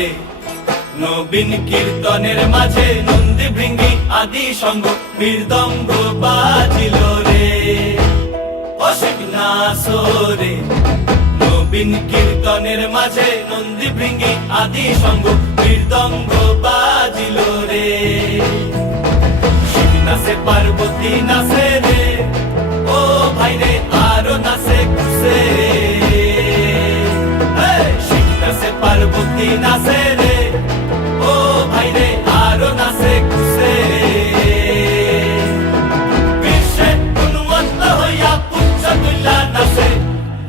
রে। নবীন কীর্তনের মাঝে নন্দী ভৃঙ্গি আদি সঙ্গ মৃদঙ্গ বাজিল রে। ও শিবনাথ রে। নবীন কীর্তনের মাঝে নন্দী ভৃঙ্গি আদি সঙ্গ মৃদঙ্গ বাজিল রে। শিব নাচে পার্বতী নাচে রে, ও ভাই রে আরো নাচে খুশে। শিব নাচে পার্বতী নাচে রে, ও ভাই রে আরো নাচে খুশে। বিশ্বে উন্মত্ত হইয়া পুচ্ছ তুল্লা নাচে,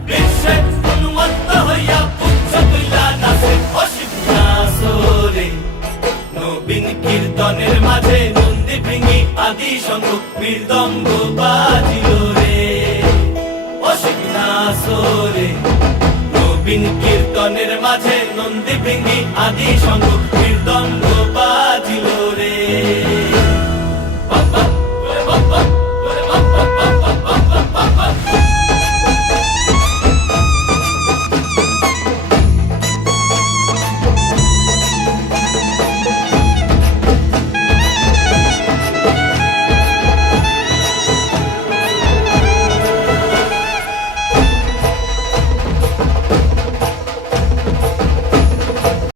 বিশ্বে উন্মত্ত হইয়া পুচ্ছ তুল্লা নাচে। ও শিবনাথ রে। নবীন কীর্তনের মাঝে নন্দী ভৃঙ্গি আদি সঙ্গ মৃদঙ্গ বাজিল রে। ও শিবনাথ রে। নবীন কীর্তনের মাঝে নন্দী ভৃঙ্গি আদি সঙ্গ মৃদঙ্গ বাজিল